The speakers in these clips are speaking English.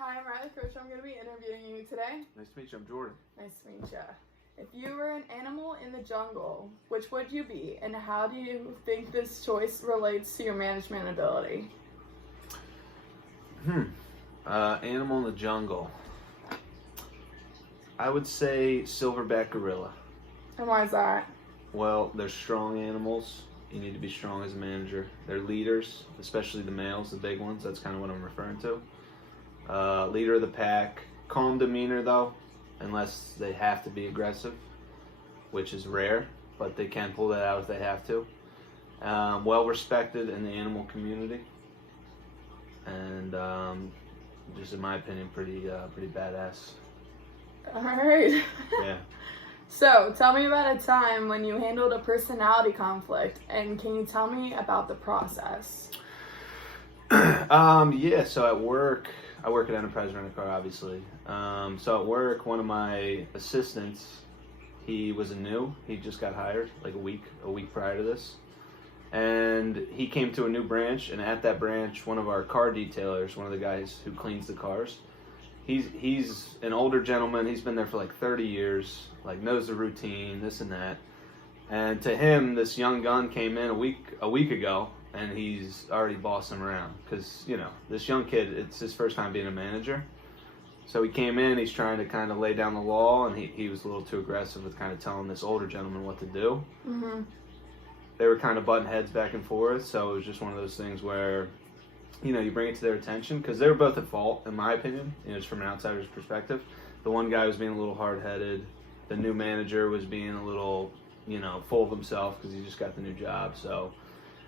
Hi, I'm Riley Coach. I'm going to be interviewing you today. Nice to meet you. I'm Jordan. Nice to meet you. If you were an animal in the jungle, which would you be, and how do you think this choice relates to your management ability? Animal in the jungle. I would say silverback gorilla. And why is that? Well, they're strong animals. You need to be strong as a manager. They're leaders, especially the males, the big ones. That's kind of what I'm referring to. Leader of the pack. Calm demeanor, though, unless they have to be aggressive, which is rare, but they can pull that out if they have to. Well respected in the animal community, and just in my opinion, pretty badass. All right. Yeah. So, tell me about a time when you handled a personality conflict, and can you tell me about the process? Yeah, so at work, I work at Enterprise Rent-A-Car, obviously. So at work, one of my assistants, he was he just got hired like a week prior to this. And he came to a new branch, and at that branch, one of our car detailers, one of the guys who cleans the cars, he's an older gentleman. He's been there for like 30 years, like knows the routine, this and that. And to him, this young gun came in a week ago, and he's already bossing him around because, you know, this young kid, it's his first time being a manager. So he came in, he's trying to kind of lay down the law, and he was a little too aggressive with kind of telling this older gentleman what to do. Mm-hmm. They were kind of butting heads back and forth, so it was just one of those things where, you know, you bring it to their attention, because they were both at fault, in my opinion, you know, just from an outsider's perspective. The one guy was being a little hard-headed. The new manager was being a little, you know, full of himself because he just got the new job. So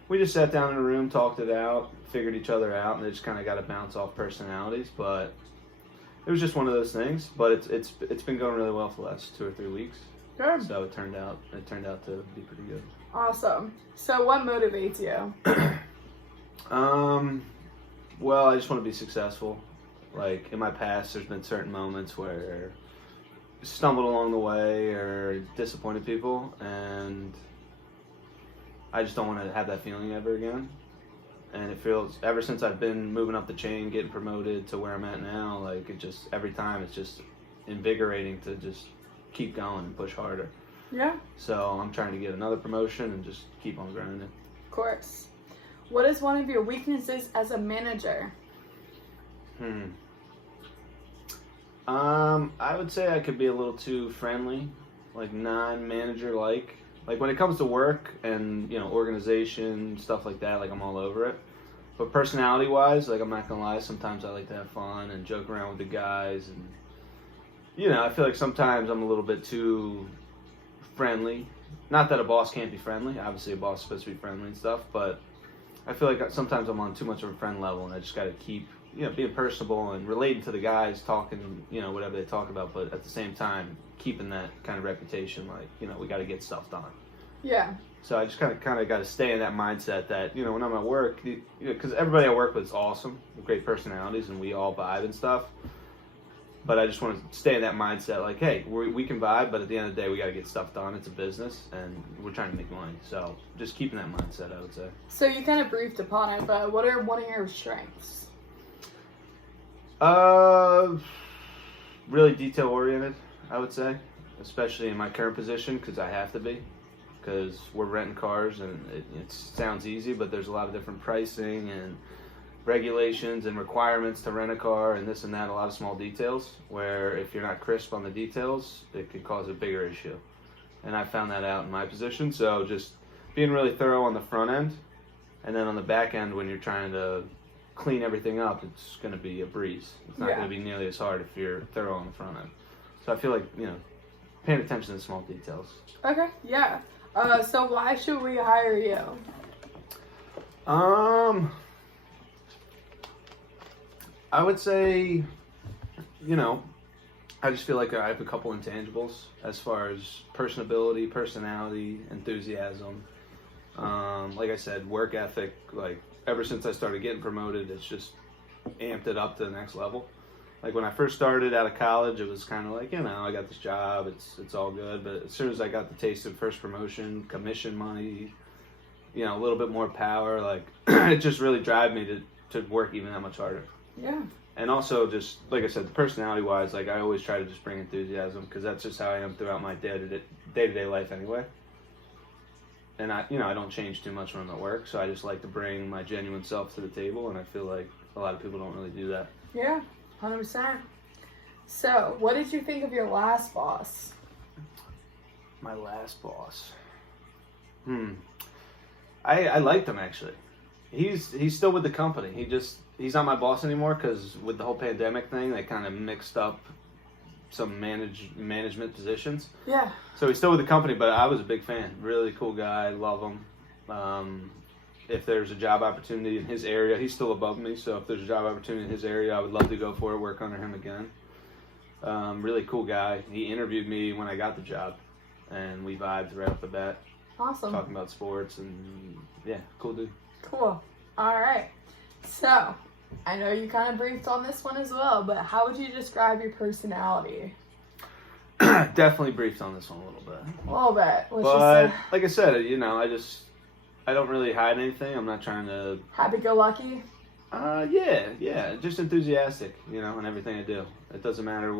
we just sat down in a room, talked it out, figured each other out, and they just kind of got to bounce off personalities. But it was just one of those things. But it's been going really well for the last 2 or 3 weeks. Good. So it turned out to be pretty good. Awesome. So what motivates you? Well, I just want to be successful. Like in my past, there's been certain moments where I stumbled along the way or disappointed people, and I just don't want to have that feeling ever again. And it feels, ever since I've been moving up the chain, getting promoted to where I'm at now, like it just, every time it's just invigorating to just keep going and push harder. Yeah. So I'm trying to get another promotion and just keep on grinding. Of course. What is one of your weaknesses as a manager? I would say I could be a little too friendly, like non-manager like. Like when it comes to work and, you know, organization, stuff like that, like I'm all over it. But personality-wise, like I'm not gonna lie, sometimes I like to have fun and joke around with the guys, and you know, I feel like sometimes I'm a little bit too friendly. Not that a boss can't be friendly. Obviously, a boss is supposed to be friendly and stuff, but I feel like sometimes I'm on too much of a friend level, and I just got to keep, you know, being personable and relating to the guys, talking, you know, whatever they talk about, but at the same time, keeping that kind of reputation, like, you know, we got to get stuff done. Yeah. So I just kind of got to stay in that mindset that, you know, when I'm at work, you know, because everybody I work with is awesome, great personalities, and we all vibe and stuff. But I just want to stay in that mindset, like, hey, we can vibe, but at the end of the day, we got to get stuff done. It's a business, and we're trying to make money. So just keeping that mindset, I would say. So you kind of briefed upon it, but what are one of your strengths? Really detail-oriented, I would say, especially in my current position, because I have to be, because we're renting cars, and it sounds easy, but there's a lot of different pricing and regulations and requirements to rent a car and this and that, a lot of small details where if you're not crisp on the details, it could cause a bigger issue. And I found that out in my position. So just being really thorough on the front end, and then on the back end when you're trying to clean everything up, it's going to be a breeze. It's not going to be nearly as hard if you're thorough on the front end. So I feel like, you know, paying attention to the small details. Okay, yeah. So why should we hire you? I would say, you know, I just feel like I have a couple intangibles as far as personability, personality, enthusiasm. Like I said, work ethic, like ever since I started getting promoted, it's just amped it up to the next level. Like when I first started out of college, it was kind of like, you know, I got this job, it's all good. But as soon as I got the taste of first promotion, commission money, you know, a little bit more power, like it just really drive me to work even that much harder. Yeah. And also just, like I said, the personality-wise, like I always try to just bring enthusiasm because that's just how I am throughout my day-to-day life anyway. And I don't change too much when I'm at work, so I just like to bring my genuine self to the table, and I feel like a lot of people don't really do that. Yeah, 100%. So, what did you think of your last boss? My last boss. I liked him actually. He's still with the company. He's not my boss anymore because with the whole pandemic thing, they kind of mixed up some management positions. Yeah. So he's still with the company, but I was a big fan. Really cool guy. Love him. If there's a job opportunity in his area, he's still above me. So if there's a job opportunity in his area, I would love to go for it, work under him again. Really cool guy. He interviewed me when I got the job, and we vibed right off the bat. Awesome. Talking about sports and yeah, cool dude. Cool. All right. So, I know you kind of briefed on this one as well, but how would you describe your personality? Definitely briefed on this one a little bit. A little bit. But like I said, I don't really hide anything. I'm not trying to. Happy-go-lucky? Yeah, just enthusiastic, in everything I do. It doesn't matter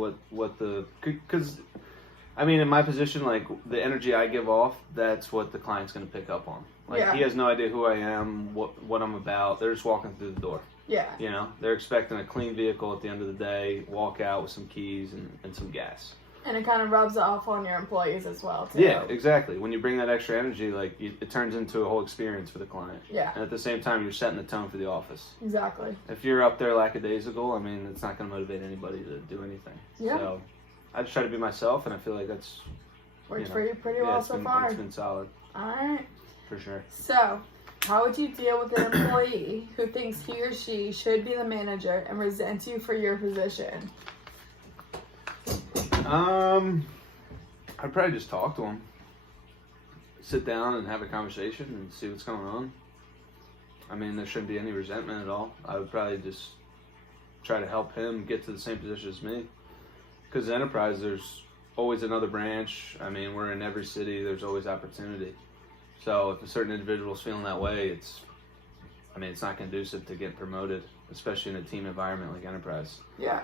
because, in my position, like, the energy I give off, that's what the client's going to pick up on. Like, he has no idea who I am, what I'm about. They're just walking through the door. Yeah. They're expecting a clean vehicle at the end of the day, walk out with some keys and some gas. And it kind of rubs off on your employees as well, too. Yeah, exactly. When you bring that extra energy, like, it turns into a whole experience for the client. Yeah. And at the same time, you're setting the tone for the office. Exactly. If you're up there lackadaisical, it's not going to motivate anybody to do anything. Yeah. So I just try to be myself, and I feel like that's worked for you pretty well so far. It's been solid. All right. For sure. So, how would you deal with an employee who thinks he or she should be the manager and resents you for your position? I'd probably just talk to him. Sit down and have a conversation and see what's going on. There shouldn't be any resentment at all. I would probably just try to help him get to the same position as me. Because Enterprise, there's always another branch. We're in every city. There's always opportunity. So if a certain individual's feeling that way, it's not conducive to get promoted, especially in a team environment like Enterprise. Yeah.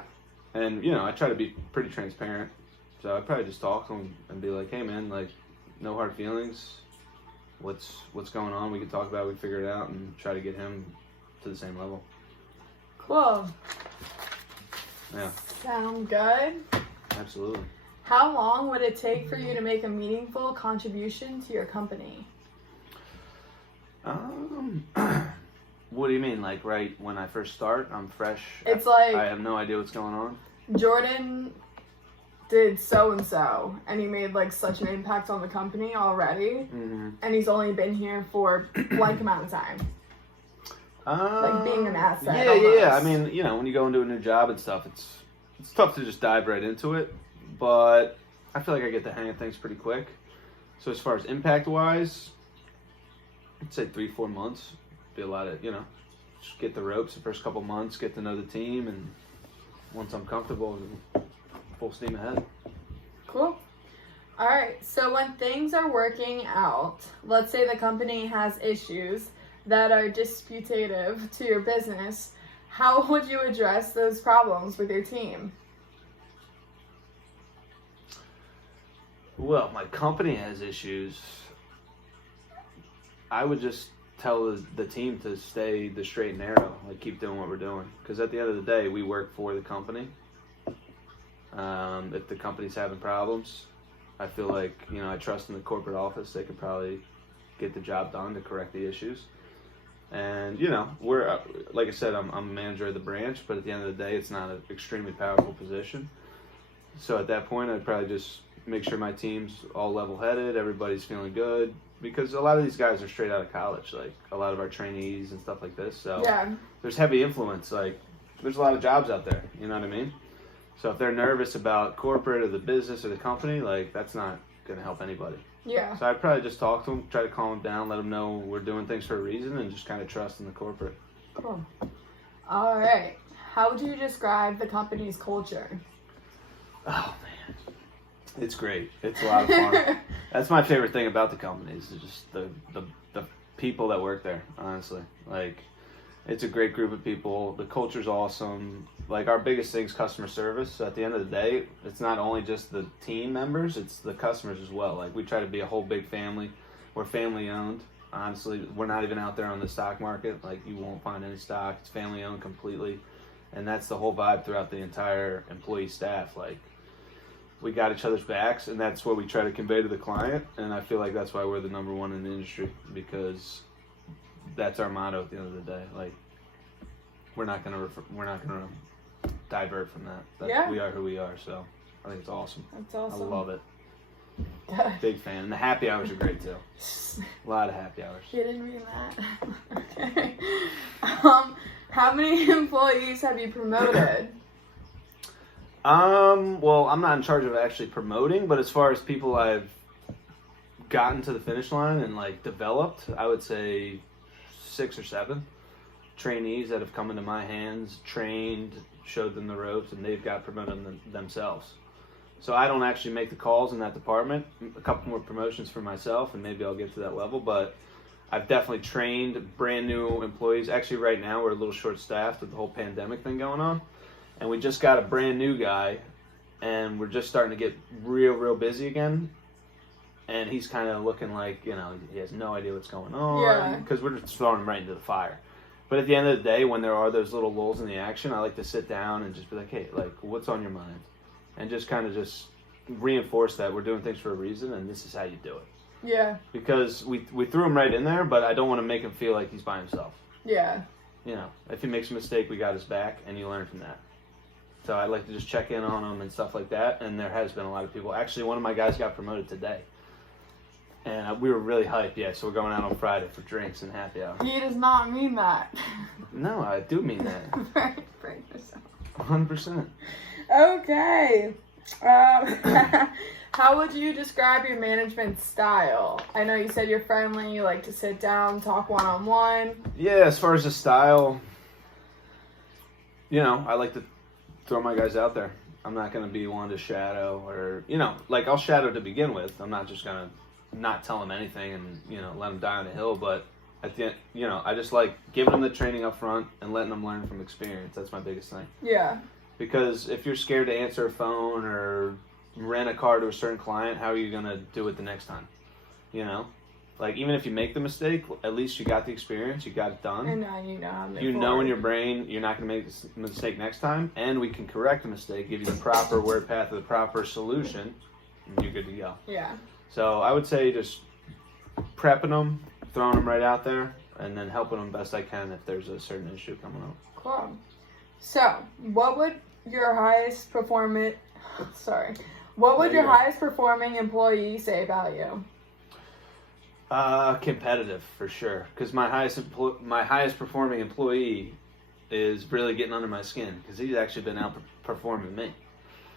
And, I try to be pretty transparent. So I'd probably just talk to him and be like, hey, man, like, no hard feelings. What's going on? We can talk about it. We can figure it out and try to get him to the same level. Cool. Yeah. Sound good? Absolutely. How long would it take for you to make a meaningful contribution to your company? What do you mean? Like right when I first start, I'm fresh. It's like I have no idea what's going on. Jordan did so-and-so, and he made like such an impact on the company already, and he's only been here for blank amount of time. Like being an asset. Yeah. When you go into a new job and stuff, it's tough to just dive right into it, but I feel like I get the hang of things pretty quick. So as far as impact-wise, I'd say 3-4 months. Be a lot of, just get the ropes the first couple months, get to know the team, and once I'm comfortable, full steam ahead. Cool. All right. So when things are working out, let's say the company has issues that are disputative to your business, how would you address those problems with your team? Well, my company has issues. I would just tell the team to stay the straight and narrow, like keep doing what we're doing. Because at the end of the day, we work for the company. If the company's having problems, I feel like, I trust in the corporate office. They could probably get the job done to correct the issues. And, we're, like I said, I'm a manager of the branch, but at the end of the day, it's not an extremely powerful position. So at that point, I'd probably just make sure my team's all level-headed, everybody's feeling good. Because a lot of these guys are straight out of college, like a lot of our trainees and stuff like this. So there's heavy influence. Like there's a lot of jobs out there. You know what I mean? So if they're nervous about corporate or the business or the company, like that's not going to help anybody. Yeah. So I'd probably just talk to them, try to calm them down, let them know we're doing things for a reason, and just kind of trust in the corporate. Cool. All right. How would you describe the company's culture? Oh man, it's great. It's a lot of fun. That's my favorite thing about the company is just the people that work there. Honestly, like It's a great group of people. The culture's awesome. Like, our biggest thing is customer service. So at the end of the day, it's not only just the team members, it's the customers as well. Like, we try to be a whole big family. We're family owned. Honestly, we're not even out there on the stock market. Like, you won't find any stock. It's family owned completely. And that's the whole vibe throughout the entire employee staff. Like, we got each other's backs, and that's what we try to convey to the client. And I feel like that's why we're the number one in the industry, because that's our motto at the end of the day. Like, we're not gonna divert from that. Yeah. We are who we are. So I think it's awesome. That's awesome. I love it. Big fan. And the happy hours are great too. A lot of happy hours. You didn't mean that. Okay. How many employees have you promoted? Well, I'm not in charge of actually promoting, but as far as people I've gotten to the finish line and like developed, I would say 6 or 7 trainees that have come into my hands, trained, showed them the ropes, and they've got promoted themselves. So I don't actually make the calls in that department. A couple more promotions for myself, and maybe I'll get to that level, but I've definitely trained brand new employees. Actually, right now we're a little short-staffed with the whole pandemic thing going on, and we just got a brand new guy, and we're just starting to get real busy again. And he's kind of looking like, you know, he has no idea what's going on, because we're just throwing him right into the fire. But at the end of the day, when there are those little lulls in the action, I like to sit down and just be like, hey, like, what's on your mind? And just kind of just reinforce that we're doing things for a reason, and this is how you do it. Yeah. Because we threw him right in there, but I don't want to make him feel like he's by himself. Yeah. You know, if he makes a mistake, we got his back, and you learn from that. So I like to just check in on him and stuff like that, and there has been a lot of people. Actually, one of my guys got promoted today. And we were really hyped, yeah, so we're going out on Friday for drinks and happy hour. He does not mean that. No, I do mean that. Break yourself. 100%. Okay. How would you describe your management style? I know you said you're friendly, you like to sit down, talk one-on-one. Yeah, as far as the style, you know, I like to throw my guys out there. I'm not going to be one to shadow or, you know, like I'll shadow to begin with. I'm not just going to not tell them anything and, you know, let them die on a hill, but at the end, you know, I just like giving them the training up front and letting them learn from experience. That's my biggest thing. Yeah. Because if you're scared to answer a phone or rent a car to a certain client, how are you going to do it the next time? You know? Like, even if you make the mistake, at least you got the experience, you got it done. And now you know how to move You know forward. in your brain you're not going to make this mistake next time, and we can correct the mistake, give you the proper word path or the proper solution, and you're good to go. Yeah. So I would say just prepping them, throwing them right out there, and then helping them best I can if there's a certain issue coming up. Cool. So, what would your highest performing employee say about you? Competitive for sure, because my highest performing employee is really getting under my skin because he's actually been outperforming me.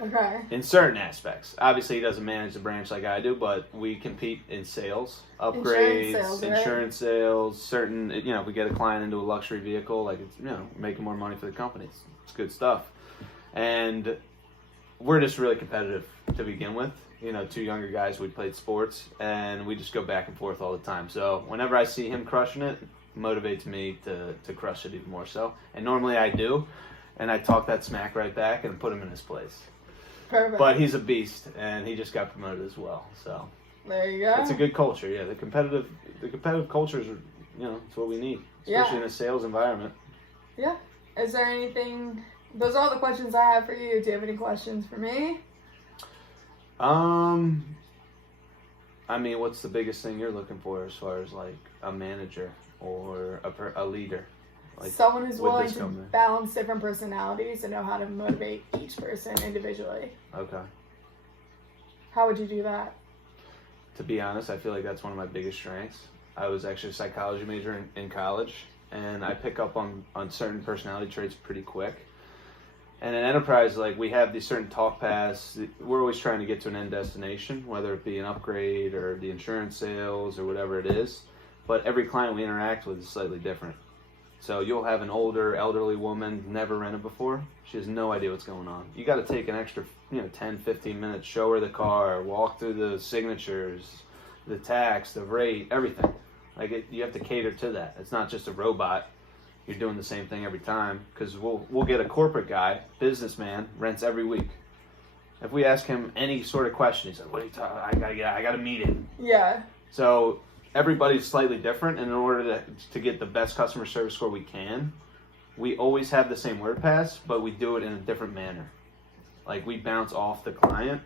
Okay. In certain aspects. Obviously, he doesn't manage the branch like I do, but we compete in sales, upgrades, insurance sales, certain, you know, if we get a client into a luxury vehicle, like, it's, you know, making more money for the company. It's good stuff. And we're just really competitive to begin with. You know, 2 younger guys, we played sports, and we just go back and forth all the time. So whenever I see him crushing it, it motivates me to crush it even more so. And normally I do, and I talk that smack right back and put him in his place. Perfect. But he's a beast, and he just got promoted as well. So there you go. It's a good culture. Yeah, the competitive cultures are, you know, it's what we need, especially in a sales environment. Yeah. Is there anything? Those are all the questions I have for you. Do you have any questions for me? I mean, what's the biggest thing you're looking for as far as like a manager or a leader? Like, someone who's willing to company? balance different personalities and know how to motivate each person individually. Okay. How would you do that? To be honest, I feel like that's one of my biggest strengths. I was actually a psychology major in college, and I pick up on certain personality traits pretty quick. And in enterprise, like, we have these certain talk paths. We're always trying to get to an end destination, whether it be an upgrade or the insurance sales or whatever it is. But every client we interact with is slightly different. So you'll have an older, elderly woman, never rented before. She has no idea what's going on. You got to take an extra, 10, 15 minutes, show her the car, walk through the signatures, the tax, the rate, everything. Like, you have to cater to that. It's not just a robot. you're doing the same thing every time. Because we'll get a corporate guy, businessman, rents every week. If we ask him any sort of question, he's like, "What are you talking? I got a meeting." Yeah. So everybody's slightly different, and in order to get the best customer service score we can, we always have the same word pass, but we do it in a different manner. Like, we bounce off the client,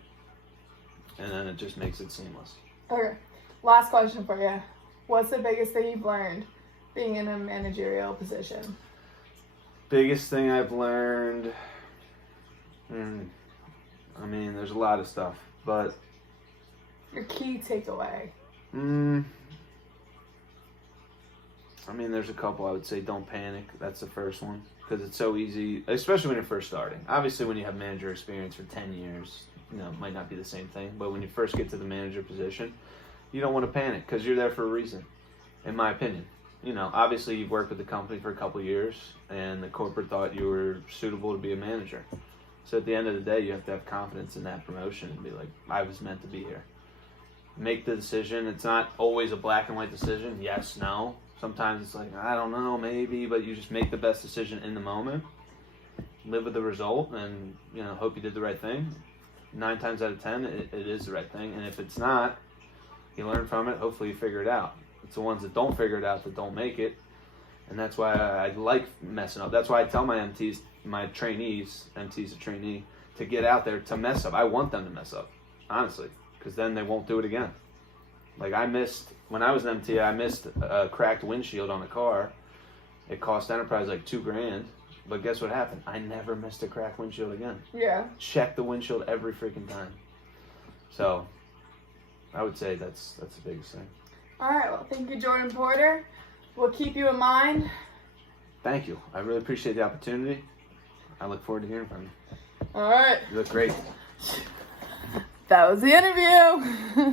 and then it just makes it seamless. Okay. Last question for you. What's the biggest thing you've learned being in a managerial position? Biggest thing I've learned, I mean, there's a lot of stuff, but Your key takeaway. I mean, there's a couple. I would say don't panic. That's the first one, because it's so easy, especially when you're first starting. Obviously, when you have manager experience for 10 years, it might not be the same thing. But when you first get to the manager position, you don't want to panic because you're there for a reason, in my opinion. Obviously, you've worked with the company for a couple of years, and the corporate thought you were suitable to be a manager. So at the end of the day, you have to have confidence in that promotion and be like, I was meant to be here. Make the decision. It's not always a black and white decision. Yes, no. Sometimes it's like, I don't know, maybe, but you just make the best decision in the moment. Live with the result and, hope you did the right thing. 9 times out of 10, it is the right thing. And if it's not, you learn from it. Hopefully you figure it out. It's the ones that don't figure it out that don't make it. And that's why I like messing up. That's why I tell my MTs, my trainees, MT's a trainee, to get out there to mess up. I want them to mess up, honestly, because then they won't do it again. Like, when I was an MT, I missed a cracked windshield on a car. It cost Enterprise like $2,000. But guess what happened? I never missed a cracked windshield again. Yeah. Check the windshield every freaking time. So, I would say that's the biggest thing. All right. Well, thank you, Jordan Porter. We'll keep you in mind. Thank you. I really appreciate the opportunity. I look forward to hearing from you. All right. You look great. That was the interview.